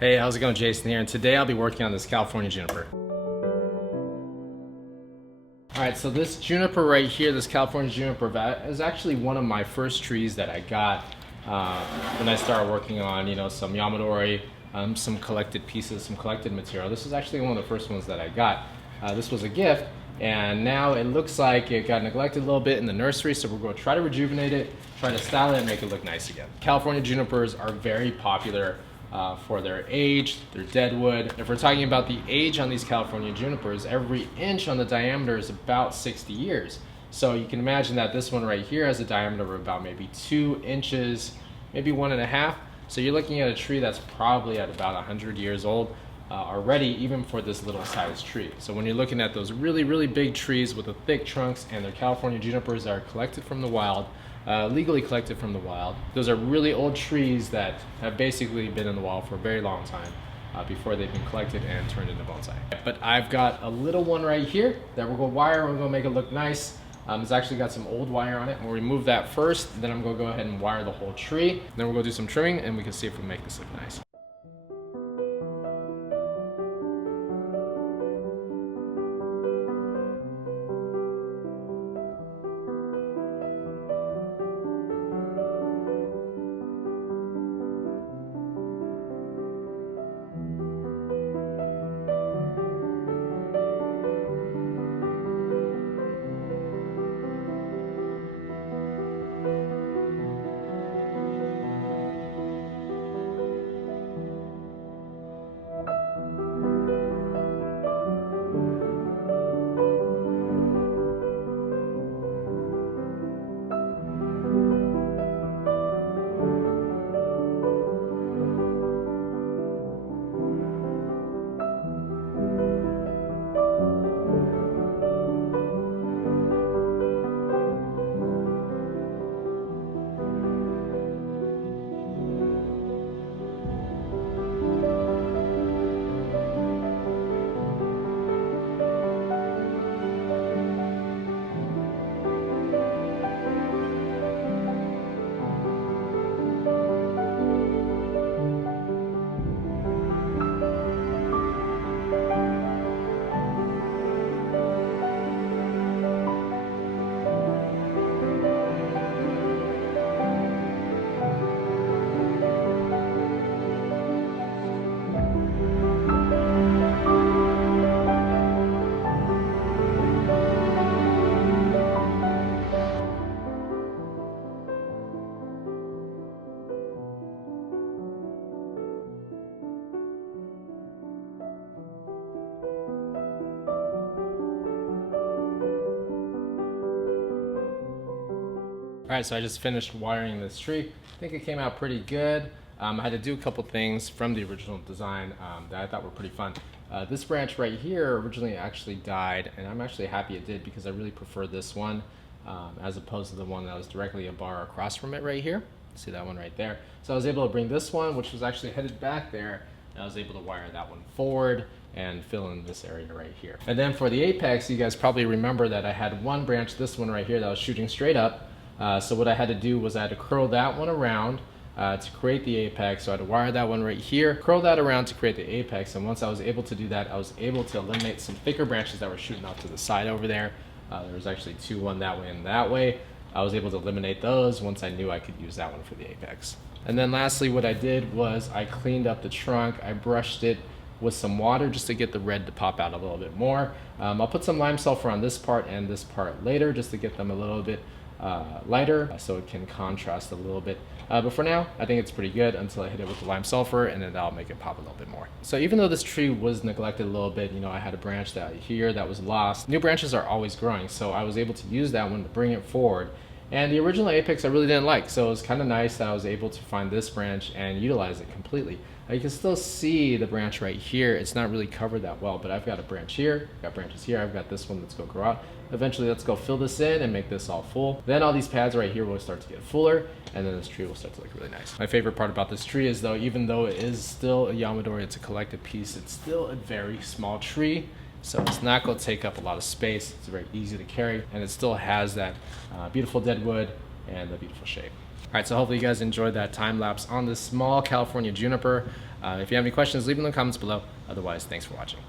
Hey, how's it going? Jason here, and today I'll be working on this California Juniper. Alright, so this juniper right here, this California Juniper, is actually one of my first trees that I got when I started working on, some Yamadori, some collected pieces, some collected material. This is actually one of the first ones that I got. This was a gift, and now it looks like it got neglected a little bit in the nursery, so we're going to try to rejuvenate it, try to style it, and make it look nice again. California Junipers are very popular for their age, their deadwood. If we're talking about the age on these California Junipers, every inch on the diameter is about 60 years. So you can imagine that this one right here has a diameter of about maybe 2 inches, maybe 1.5. So you're looking at a tree that's probably at about 100 years old already, even for this little sized tree. So when you're looking at those really, really big trees with the thick trunks, and they're California Junipers that are collected from the wild, legally collected from the wild. Those are really old trees that have basically been in the wild for a very long time before they've been collected and turned into bonsai. But I've got a little one right here that we're going to wire. We're going to make it look nice. It's actually got some old wire on it. We'll remove that first, then I'm going to go ahead and wire the whole tree. Then we'll go do some trimming and we can see if we make this look nice. Alright, so I just finished wiring this tree. I think it came out pretty good. I had to do a couple things from the original design that I thought were pretty fun. This branch right here originally actually died, and I'm actually happy it did because I really prefer this one as opposed to the one that was directly a bar across from it right here. See that one right there? So I was able to bring this one, which was actually headed back there, and I was able to wire that one forward and fill in this area right here. And then for the apex, you guys probably remember that I had one branch, this one right here, that was shooting straight up. So what I had to do was I had to curl that one around to create the apex. So I had to wire that one right here, curl that around to create the apex. And once I was able to do that, I was able to eliminate some thicker branches that were shooting off to the side over there. There was actually two, one that way and that way. I was able to eliminate those once I knew I could use that one for the apex. And then lastly, what I did was I cleaned up the trunk. I brushed it with some water just to get the red to pop out a little bit more. I'll put some lime sulfur on this part and this part later just to get them a little bit lighter so it can contrast a little bit. But for now, I think it's pretty good until I hit it with the lime sulfur, and then that'll make it pop a little bit more. So even though this tree was neglected a little bit, I had a branch that here that was lost. New branches are always growing, so I was able to use that one to bring it forward. And the original apex I really didn't like, so it was kind of nice that I was able to find this branch and utilize it completely. You can still see the branch right here. It's not really covered that well, but I've got a branch here, I've got branches here, I've got this one that's going to grow out. Eventually, let's go fill this in and make this all full. Then all these pads right here will start to get fuller, and then this tree will start to look really nice. My favorite part about this tree is, though, even though it is still a Yamadori, it's a collected piece, it's still a very small tree. So it's not going to take up a lot of space. It's very easy to carry, and it still has that beautiful dead wood and the beautiful shape. All right, so hopefully you guys enjoyed that time lapse on this small California Juniper. If you have any questions, leave them in the comments below. Otherwise, thanks for watching.